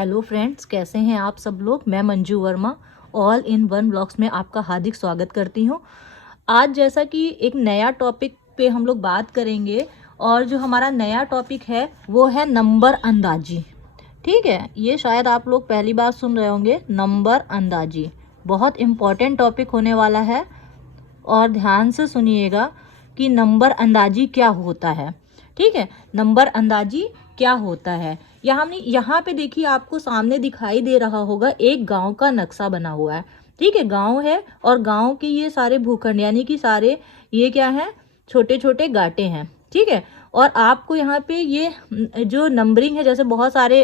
Hello friends, कैसे हैं आप सब लोग। मैं Manju Verma all in one blogs में आपका हार्दिक स्वागत करती हूं। आज जैसा कि एक नया टॉपिक पे हम लोग बात करेंगे, और जो हमारा नया टॉपिक है वो है नंबर अंदाजी। ठीक है, ये शायद आप लोग पहली बार सुन रहे होंगे, नंबर अंदाजी बहुत इम्पॉर्टेंट टॉपिक होने वाला है। और ध्यान से सुनिएगा कि नंबर अंदाजी क्या होता है। ठीक है, नंबर अंदाजी क्या होता है। यहाँ पे देखिए, आपको सामने दिखाई दे रहा होगा एक गांव का नक्शा बना हुआ है। ठीक है, गांव है और गांव के ये सारे भूखंड यानी कि सारे ये क्या है, छोटे छोटे गाटे हैं। ठीक है, और आपको यहाँ पे ये जो नंबरिंग है, जैसे बहुत सारे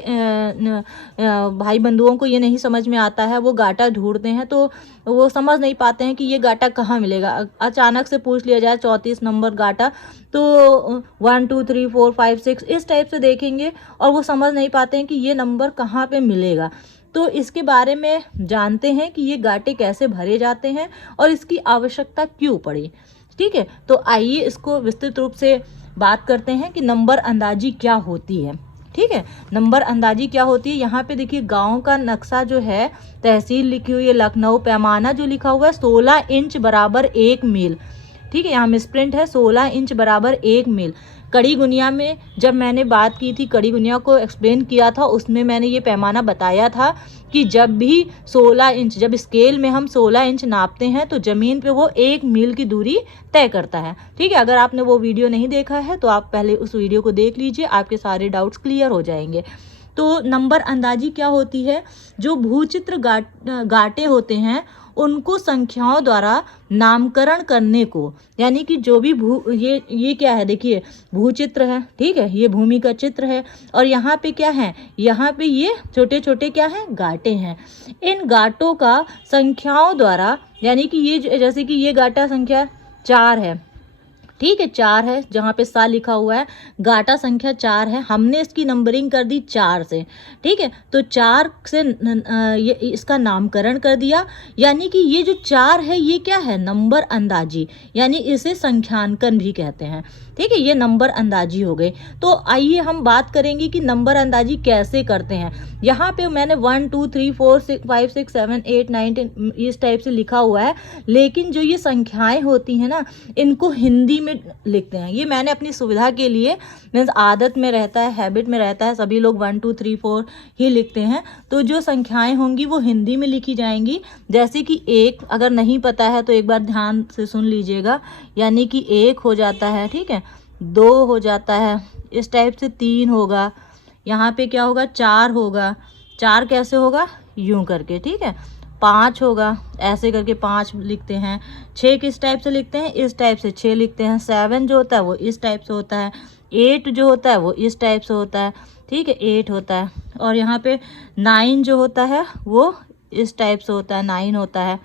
भाई बंधुओं को ये नहीं समझ में आता है, वो गाटा ढूंढते हैं तो वो समझ नहीं पाते हैं कि ये गाटा कहाँ मिलेगा। अचानक से पूछ लिया जाए 34 नंबर गाटा, तो 1 2 3 4 5 6 इस टाइप से देखेंगे और वो समझ नहीं पाते हैं कि ये नंबर कहाँ पे मिलेगा। तो इसके बारे में जानते हैं कि ये गाटे कैसे भरे जाते हैं और इसकी आवश्यकता क्यों पड़ी। ठीक है, तो आइए इसको विस्तृत रूप से बात करते हैं कि नंबर अंदाजी क्या होती है। ठीक है, नंबर अंदाजी क्या होती है। यहाँ पे देखिए गांव का नक्शा जो है, तहसील लिखी हुई है लखनऊ, पैमाना जो लिखा हुआ है 16 इंच बराबर 1 मील। ठीक है, यहाँ मिसप्रिंट है 16 इंच बराबर 1 मील। कड़ी गुनिया में जब मैंने बात की थी, कड़ी गुनिया को एक्सप्लेन किया था, उसमें मैंने ये पैमाना बताया था कि जब भी 16 इंच, जब स्केल में हम 16 इंच नापते हैं तो ज़मीन पे वो 1 मील की दूरी तय करता है। ठीक है, अगर आपने वो वीडियो नहीं देखा है तो आप पहले उस वीडियो को देख लीजिए, आपके सारे डाउट्स क्लियर हो जाएंगे। तो नंबर अंदाजी क्या होती है, जो भूचित्र गाटे होते हैं उनको संख्याओं द्वारा नामकरण करने को, यानी कि जो भी ये क्या है, देखिए भूचित्र है। ठीक है, ये भूमि का चित्र है और यहाँ पे क्या है, यहाँ पे ये छोटे छोटे क्या हैं, गाटे हैं। इन गाटों का संख्याओं द्वारा, यानी कि ये जैसे कि ये गाटा संख्या 4 है। ठीक है, 4 है, जहाँ पे सा लिखा हुआ है, गाटा संख्या 4 है, हमने इसकी नंबरिंग कर दी 4 से। ठीक है, तो 4 से ये इसका नामकरण कर दिया, यानी कि ये जो 4 है ये क्या है, नंबर अंदाजी, यानी इसे संख्यांकन भी कहते हैं। ठीक है, ये नंबर अंदाजी हो गए। तो आइए हम बात करेंगे कि नंबर अंदाजी कैसे करते हैं। यहाँ पे मैंने 1 2 3 4 6 5 6 7 8 9 10 इस टाइप से लिखा हुआ है, लेकिन जो ये संख्याएं होती हैं ना, इनको हिंदी में लिखते हैं। ये मैंने अपनी सुविधा के लिए, मीन्स आदत में रहता है, हैबिट में रहता है, सभी लोग 1 2 3 4 ही लिखते हैं। तो जो संख्याएं होंगी वो हिंदी में लिखी जाएंगी। जैसे कि 1, अगर नहीं पता है तो एक बार ध्यान से सुन लीजिएगा, यानी कि 1 हो जाता है। ठीक है, 2 हो जाता है, इस टाइप से 3 होगा, यहाँ पे क्या होगा, 4 होगा। 4 कैसे होगा, यूं करके। ठीक है, 5 होगा, ऐसे करके 5 लिखते हैं। 6 किस टाइप से लिखते हैं, इस टाइप से 6 लिखते हैं। 7 जो होता है वो इस टाइप से होता है। 8 जो होता है वो इस टाइप से होता है। ठीक है, 8 होता है। और यहाँ पे 9 जो होता है वो इस टाइप से होता है, 9 होता है।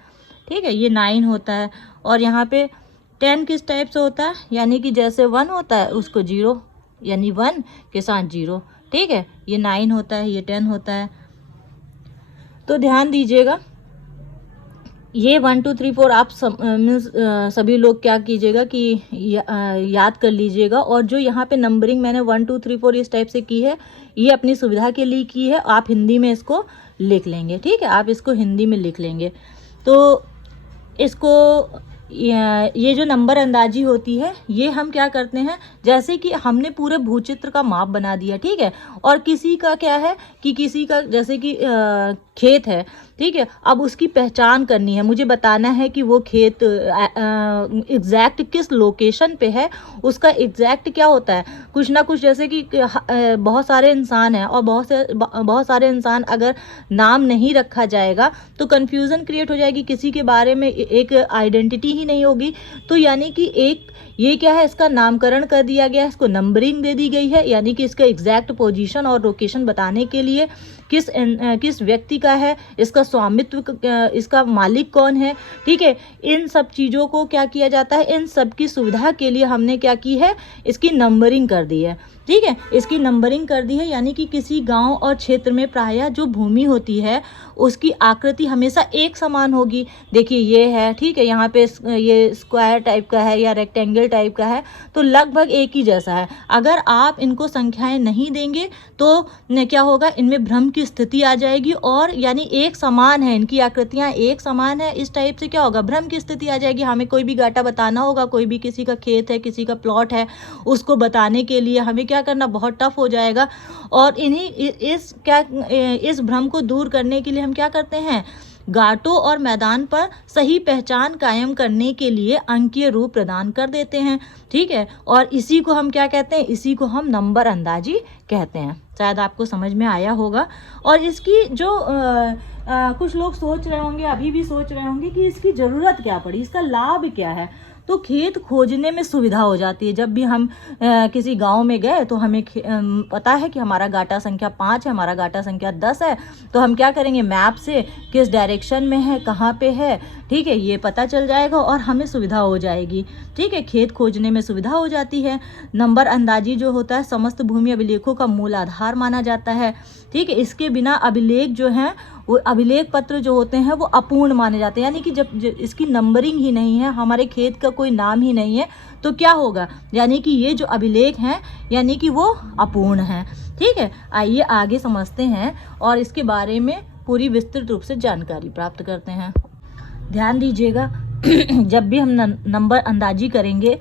ठीक है, ये 9 होता है। और यहाँ पे 10 किस टाइप से होता है, यानी कि जैसे 1 होता है उसको 0, यानी 1 के साथ 0। ठीक है, ये 9 होता है, ये 10 होता है। तो ध्यान दीजिएगा, ये 1 2 3 4 आप सभी लोग क्या कीजिएगा कि याद कर लीजिएगा। और जो यहाँ पे नंबरिंग मैंने 1 2 3 4 इस टाइप से की है, ये अपनी सुविधा के लिए की है। आप हिंदी में इसको लिख लेंगे। ठीक है, आप इसको हिंदी में लिख लेंगे। तो इसको ये जो नंबर अंदाजी होती है, ये हम क्या करते हैं, जैसे कि हमने पूरे भूचित्र का माप बना दिया। ठीक है, और किसी का क्या है कि किसी का जैसे कि खेत है। ठीक है, अब उसकी पहचान करनी है, मुझे बताना है कि वो खेत एग्जैक्ट किस लोकेशन पे है, उसका एग्जैक्ट क्या होता है, कुछ ना कुछ। जैसे कि बहुत सारे इंसान हैं और बहुत सारे इंसान, अगर नाम नहीं रखा जाएगा तो कन्फ्यूज़न क्रिएट हो जाएगी, किसी के बारे में एक आइडेंटिटी ही नहीं होगी। तो यानी कि एक ये क्या है, इसका नामकरण कर दिया गया है, इसको नंबरिंग दे दी गई है, यानी कि इसका एग्जैक्ट पोजीशन और लोकेशन बताने के लिए किस व्यक्ति का है, इसका स्वामित्व, इसका मालिक कौन है। ठीक है, इन सब चीज़ों को क्या किया जाता है, इन सब की सुविधा के लिए हमने क्या की है, इसकी नंबरिंग कर दी है। ठीक है, इसकी नंबरिंग कर दी है, यानी कि किसी गांव और क्षेत्र में प्रायः जो भूमि होती है उसकी आकृति हमेशा एक समान होगी। देखिए ये है, ठीक है, यहाँ पे ये स्क्वायर टाइप का है या रेक्टेंगल टाइप का है, तो लगभग एक ही जैसा है। अगर आप इनको संख्याएं नहीं देंगे तो क्या होगा, इनमें भ्रम की स्थिति आ जाएगी, और यानी एक समान है, इनकी आकृतियां एक समान है, इस टाइप से क्या होगा, भ्रम की स्थिति आ जाएगी। हमें कोई भी गाटा बताना होगा, कोई भी किसी का खेत है, किसी का प्लॉट है, उसको बताने के लिए हमें क्या करना, बहुत टफ हो जाएगा। और इस भ्रम को दूर करने के लिए हम क्या करते हैं, गाटों और मैदान पर सही पहचान कायम करने के लिए अंकीय रूप प्रदान कर देते हैं। ठीक है, और इसी को हम क्या कहते हैं, इसी को हम नंबर अंदाजी कहते हैं। शायद आपको समझ में आया होगा। और इसकी जो कुछ लोग सोच रहे होंगे, अभी भी सोच रहे होंगे कि इसकी ज़रूरत क्या पड़ी, इसका लाभ क्या है। तो खेत खोजने में सुविधा हो जाती है। जब भी हम किसी गांव में गए तो हमें पता है कि हमारा गाटा संख्या 5 है, हमारा गाटा संख्या 10 है, तो हम क्या करेंगे, मैप से किस डायरेक्शन में है, कहाँ पे है, ठीक है, ये पता चल जाएगा और हमें सुविधा हो जाएगी। ठीक है, खेत खोजने में सुविधा हो जाती है। नंबर अंदाजी जो होता है समस्त भूमि अभिलेखों का मूल आधार माना जाता है। ठीक है, इसके बिना अभिलेख जो हैं, वो अभिलेख पत्र जो होते हैं वो अपूर्ण माने जाते हैं। यानी कि जब इसकी नंबरिंग ही नहीं है, हमारे खेत का कोई नाम ही नहीं है, तो क्या होगा, यानी कि ये जो अभिलेख हैं यानी कि वो अपूर्ण हैं। ठीक है, आइए आगे समझते हैं और इसके बारे में पूरी विस्तृत रूप से जानकारी प्राप्त करते हैं। ध्यान दीजिएगा, जब भी हम नंबर अंदाजी करेंगे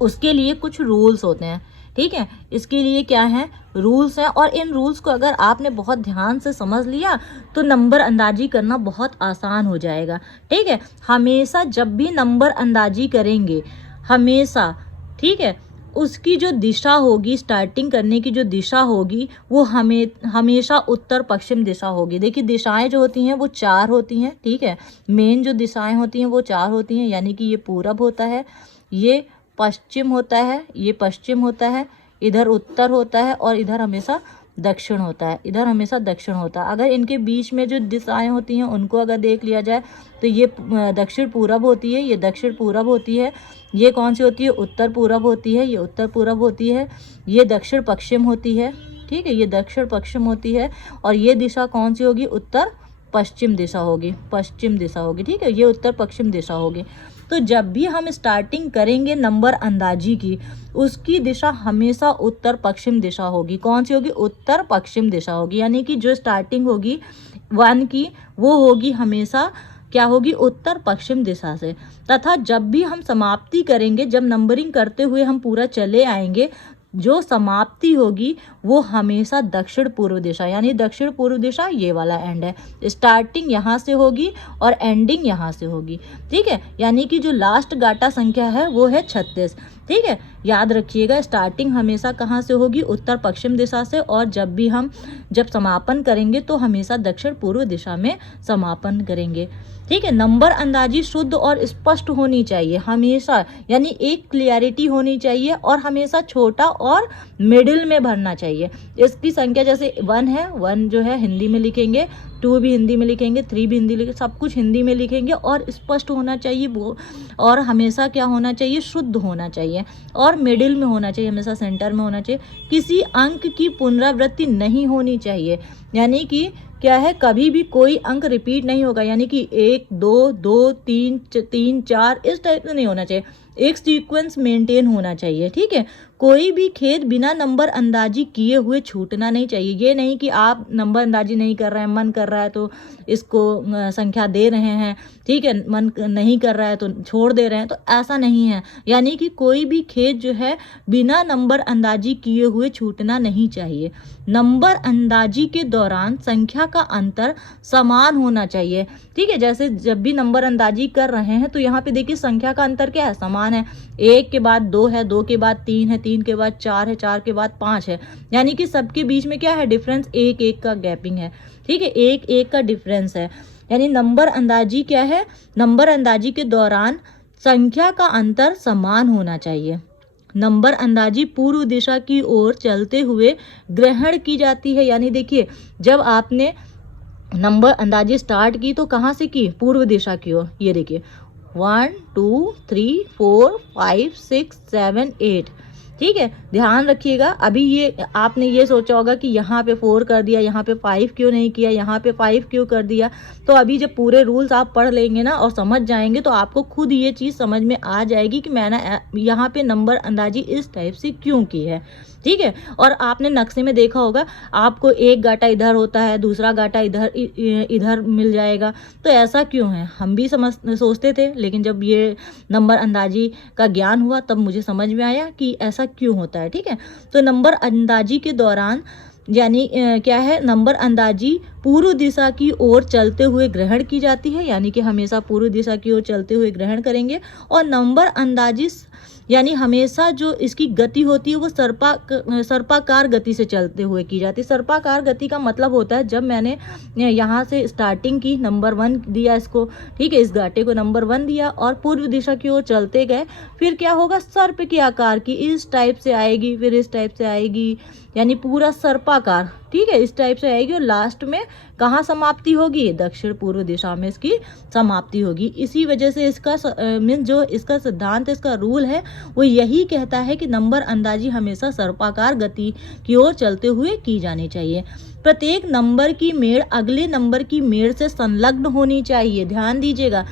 उसके लिए कुछ रूल्स होते हैं। ठीक है, इसके लिए क्या है, रूल्स हैं, और इन रूल्स को अगर आपने बहुत ध्यान से समझ लिया तो नंबर अंदाजी करना बहुत आसान हो जाएगा। ठीक है, हमेशा जब भी नंबर अंदाजी करेंगे, हमेशा, ठीक है, उसकी जो दिशा होगी, स्टार्टिंग करने की जो दिशा होगी वो हमेशा उत्तर पश्चिम दिशा होगी। देखिए, दिशाएं जो होती हैं वो 4 होती हैं। ठीक है, मेन जो दिशाएं होती हैं वो 4 होती हैं, यानी कि ये पूरब होता है, ये पश्चिम होता है, ये पश्चिम होता है, इधर उत्तर होता है, और इधर हमेशा दक्षिण होता है, इधर हमेशा दक्षिण होता है। अगर इनके बीच में जो दिशाएं होती हैं उनको अगर देख लिया जाए तो ये दक्षिण पूरब होती है, ये दक्षिण पूरब होती है, ये कौन सी होती है, उत्तर पूरब होती है, ये उत्तर पूरब होती है, ये दक्षिण पश्चिम होती है। ठीक है, ये दक्षिण पश्चिम होती है, और ये दिशा कौन सी होगी, उत्तर पश्चिम दिशा होगी, पश्चिम दिशा होगी। ठीक है, ये उत्तर पश्चिम दिशा होगी। तो जब भी हम स्टार्टिंग करेंगे नंबर अंदाजी की, उसकी दिशा हमेशा उत्तर पश्चिम दिशा होगी। कौन सी होगी, उत्तर पश्चिम दिशा होगी। यानी कि जो स्टार्टिंग होगी 1 की वो होगी हमेशा क्या होगी, उत्तर पश्चिम दिशा से। तथा जब भी हम समाप्ति करेंगे, जब नंबरिंग करते हुए हम पूरा चले आएंगे, जो समाप्ति होगी वो हमेशा दक्षिण पूर्व दिशा, यानी दक्षिण पूर्व दिशा ये वाला एंड है। स्टार्टिंग यहाँ से होगी और एंडिंग यहाँ से होगी। ठीक है, यानी कि जो लास्ट गाटा संख्या है वो है 36। ठीक है, याद रखिएगा, स्टार्टिंग हमेशा कहाँ से होगी, उत्तर पश्चिम दिशा से, और जब समापन करेंगे तो हमेशा दक्षिण पूर्व दिशा में समापन करेंगे। ठीक है, नंबर अंदाजी शुद्ध और स्पष्ट होनी चाहिए हमेशा, यानी एक क्लियरिटी होनी चाहिए, और हमेशा छोटा और मिडिल में भरना चाहिए। इसकी संख्या जैसे 1 है, 1 जो है हिंदी में लिखेंगे, 2 भी हिंदी में लिखेंगे, 3 भी हिंदी लिखेंगे, सब कुछ हिंदी में लिखेंगे, और स्पष्ट होना चाहिए वो, और हमेशा क्या होना चाहिए, शुद्ध होना चाहिए, और मिडिल में होना चाहिए, हमेशा सेंटर में होना चाहिए। किसी अंक की पुनरावृत्ति नहीं होनी चाहिए, यानी कि क्या है, कभी भी कोई अंक रिपीट नहीं होगा, यानी कि 1 2 2 3 3 4 इस टाइप से नहीं होना चाहिए, एक सीक्वेंस मेंटेन होना चाहिए। ठीक है, कोई भी खेत बिना नंबर अंदाजी किए हुए छूटना नहीं चाहिए। ये नहीं कि आप नंबर अंदाजी नहीं कर रहे हैं, मन कर रहा है तो इसको संख्या दे रहे हैं, ठीक है, मन नहीं कर रहा है तो छोड़ दे रहे हैं, तो ऐसा नहीं है। यानी कि कोई भी खेत जो है बिना नंबर अंदाजी किए हुए छूटना नहीं चाहिए। नंबर अंदाजी के दौरान संख्या का अंतर समान होना चाहिए। ठीक है, जैसे जब भी नंबर अंदाजी कर रहे हैं तो यहाँ पे देखिए संख्या का अंतर क्या है, समान है। 1 के बाद 2 है, 2 के बाद 3 है, 3 के बाद 4 है, 4 के बाद 5 है, यानी कि सबके बीच में क्या है, डिफरेंस 1 1 का गैपिंग है। ठीक है, 1 1 का डिफरेंस है। यानी नंबर अंदाजी क्या है, नंबर अंदाजी के दौरान संख्या का अंतर समान होना चाहिए। नंबर अंदाजी पूर्व दिशा की ओर चलते हुए ग्रहण की जाती है। यानी देखिए, जब आपने नंबर अंदाजी स्टार्ट की तो कहाँ से की, पूर्व दिशा की ओर। ये देखिए 1 2 3 4 5 6 7 8, ठीक है, ध्यान रखिएगा। अभी ये आपने ये सोचा होगा कि यहाँ पे 4 कर दिया, यहाँ पे 5 क्यों नहीं किया, यहाँ पे 5 क्यों कर दिया। तो अभी जब पूरे रूल्स आप पढ़ लेंगे ना और समझ जाएंगे तो आपको खुद ये चीज़ समझ में आ जाएगी कि मैंने यहाँ पे नंबर अंदाजी इस टाइप से क्यों की है। ठीक है, और आपने नक्शे में देखा होगा आपको एक गाटा इधर होता है, दूसरा गाटा इधर मिल जाएगा। तो ऐसा क्यों है, हम भी सोचते थे, लेकिन जब ये नंबर अंदाजी का ज्ञान हुआ तब मुझे समझ में आया कि ऐसा क्यों होता है। ठीक है, तो नंबर अंदाजी के दौरान यानी क्या है, नंबर अंदाजी पूर्व दिशा की ओर चलते हुए ग्रहण की जाती है, यानी कि हमेशा पूर्व दिशा की ओर चलते हुए ग्रहण करेंगे। और नंबर अंदाजी यानी हमेशा जो इसकी गति होती है वो सर्पाकार गति से चलते हुए की जाती है। सर्पाकार गति का मतलब होता है, जब मैंने यहाँ से स्टार्टिंग की, नंबर 1 दिया इसको, ठीक है, इस गाटे को नंबर 1 दिया और पूर्व दिशा की ओर चलते गए, फिर क्या होगा, सर्प के आकार की इस टाइप से आएगी, फिर इस टाइप से आएगी, यानी पूरा सर्पाकार। ठीक है, इस टाइप से आएगी और लास्ट में कहाँ समाप्ति होगी, दक्षिण पूर्व दिशा में इसकी समाप्ति होगी। इसी वजह से इसका जो इसका सिद्धांत, इसका रूल है वो यही कहता है कि नंबर अंदाजी हमेशा सर्पाकार गति की ओर चलते हुए की जानी चाहिए। प्रत्येक नंबर की मेड़ अगले नंबर की मेड़ से संलग्न होनी चाहिए। ध्यान दीजिएगा,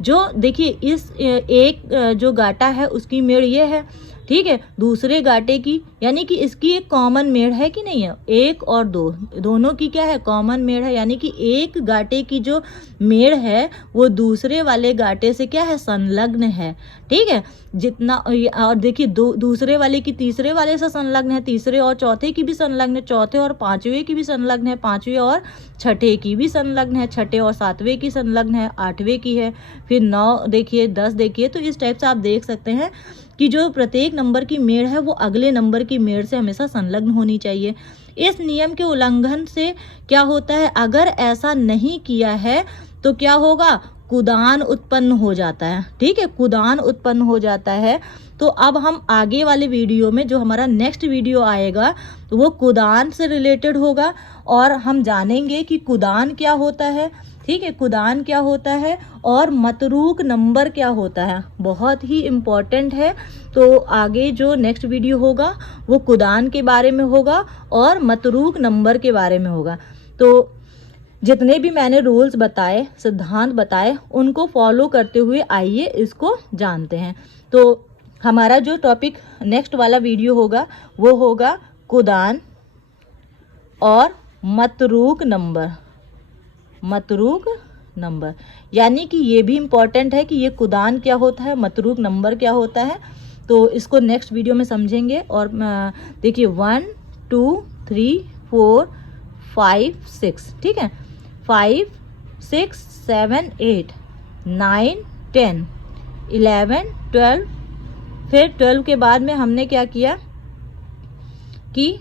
जो देखिए इस एक जो गाटा है उसकी मेड़ ये है, ठीक है, दूसरे गाटे की, यानी कि इसकी एक कॉमन मेड़ है कि नहीं है, 1 और 2 दोनों की क्या है, कॉमन मेड़ है, यानी कि एक गाटे की जो मेड़ है वो दूसरे वाले गाटे से क्या है, संलग्न है। ठीक है, जितना, और देखिए दूसरे वाले की तीसरे वाले से संलग्न है, तीसरे और चौथे की भी संलग्न है, चौथे और पांचवें की भी संलग्न है, पांचवें और छठे की भी संलग्न है, छठे और सातवें की संलग्न है, आठवें की है, फिर 9 देखिए, 10 देखिए। तो इस टाइप से आप देख सकते हैं कि जो प्रत्येक नंबर की मेड़ है वो अगले नंबर की मेड़ से हमेशा संलग्न होनी चाहिए। इस नियम के उल्लंघन से क्या होता है, अगर ऐसा नहीं किया है तो क्या होगा, कुदान उत्पन्न हो जाता है। ठीक है, कुदान उत्पन्न हो जाता है। तो अब हम आगे वाले वीडियो में, जो हमारा नेक्स्ट वीडियो आएगा, वो कुदान से रिलेटेड होगा और हम जानेंगे कि कुदान क्या होता है। ठीक है, कुदान क्या होता है और मतरूक नंबर क्या होता है, बहुत ही इम्पॉर्टेंट है। तो आगे जो नेक्स्ट वीडियो होगा वो कुदान के बारे में होगा और मतरूक नंबर के बारे में होगा। तो जितने भी मैंने रूल्स बताए, सिद्धांत बताए, उनको फॉलो करते हुए आइए इसको जानते हैं। तो हमारा जो टॉपिक नेक्स्ट वाला वीडियो होगा वो होगा कुदान और मतरूक नंबर। मतरूक नंबर, यानी कि ये भी इम्पॉर्टेंट है कि ये कुदान क्या होता है, मतरूक नंबर क्या होता है। तो इसको नेक्स्ट वीडियो में समझेंगे। और देखिए 1 2 3 4 5 6, ठीक है, 5 6 7 8 9 10 11 12, फिर 12 के बाद में हमने क्या किया कि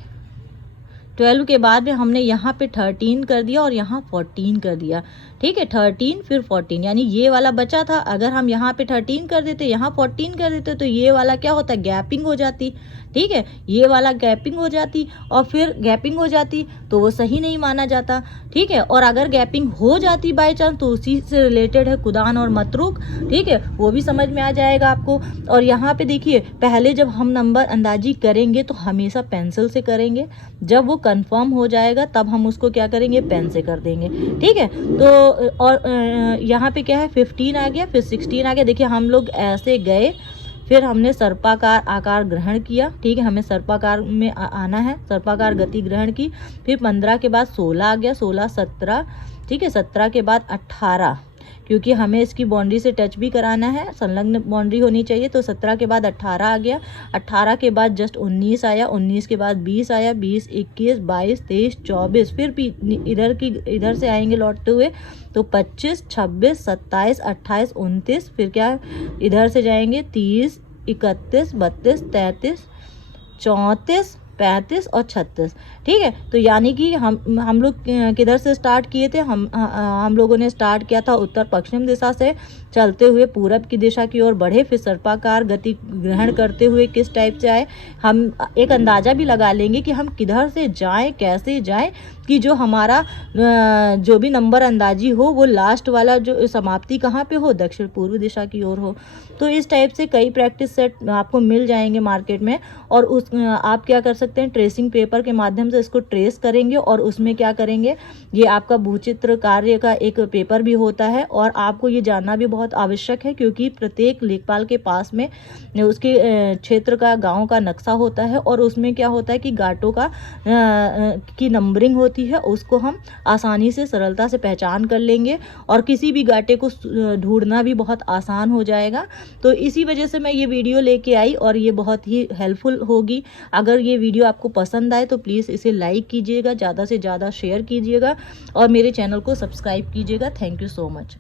12 के बाद में हमने यहाँ पे 13 कर दिया और यहाँ 14 कर दिया। ठीक है, 13 फिर 14, यानी ये वाला बचा था। अगर हम यहाँ पे 13 कर देते, यहाँ 14 कर देते, तो ये वाला क्या होता, गैपिंग हो जाती। ठीक है, ये वाला गैपिंग हो जाती और फिर गैपिंग हो जाती तो वो सही नहीं माना जाता। ठीक है, और अगर गैपिंग हो जाती बाय चांस तो उसी से रिलेटेड है कुदान और मतरूक। ठीक है, वो भी समझ में आ जाएगा आपको। और यहाँ पे देखिए, पहले जब हम नंबर अंदाजी करेंगे तो हमेशा पेंसिल से करेंगे, जब वो कंफर्म हो जाएगा तब हम उसको क्या करेंगे, पेन से कर देंगे। ठीक है, तो और यहाँ पे क्या है, 15 आ गया, फिर 16 आ गया। देखिए हम लोग ऐसे गए, फिर हमने सर्पाकार आकार ग्रहण किया। ठीक है, हमें सर्पाकार में आना है, सर्पाकार गति ग्रहण की। फिर 15 के बाद 16 आ गया, 16 17, ठीक है, 17 के बाद 18, क्योंकि हमें इसकी बाउंड्री से टच भी कराना है, संलग्न बाउंड्री होनी चाहिए। तो 17 के बाद 18 आ गया, 18 के बाद जस्ट 19 आया, 19 के बाद 20 आया, 20 21 22 23 24, फिर इधर से आएंगे लौटते हुए तो 25 26 27 28 29, फिर क्या इधर से जाएंगे 30 31 32 33 34 35 और 36। ठीक है, तो यानी कि हम लोग किधर से स्टार्ट किए थे? हम लोगों ने स्टार्ट किया था उत्तर पश्चिम दिशा से, चलते हुए पूरब की दिशा की ओर बढ़े, फिर सर्पाकार गति ग्रहण करते हुए किस टाइप से आए। हम एक अंदाज़ा भी लगा लेंगे कि हम किधर से जाएं, कैसे जाएं, कि जो हमारा जो भी नंबर अंदाजी हो वो लास्ट वाला जो समाप्ति कहाँ पे हो, दक्षिण पूर्व दिशा की ओर हो। तो इस टाइप से कई प्रैक्टिस सेट आपको मिल जाएंगे मार्केट में, और आप क्या कर सकते हैं, ट्रेसिंग पेपर के माध्यम से इसको ट्रेस करेंगे, और उसमें क्या करेंगे, ये आपका भूचित्र कार्य का एक पेपर भी होता है, और आपको ये जानना भी बहुत आवश्यक है, क्योंकि प्रत्येक लेखपाल के पास में उसके क्षेत्र का, गांव का नक्शा होता है, और उसमें क्या होता है कि घाटों का की नंबरिंग होती है, उसको हम आसानी से, सरलता से पहचान कर लेंगे, और किसी भी घाटे को ढूंढना भी बहुत आसान हो जाएगा। तो इसी वजह से मैं ये वीडियो लेके आई, और ये बहुत ही हेल्पफुल होगी। अगर ये वीडियो आपको पसंद आए तो प्लीज़ इसे लाइक कीजिएगा, ज़्यादा से ज़्यादा शेयर कीजिएगा, और मेरे चैनल को सब्सक्राइब कीजिएगा। Thank you so much.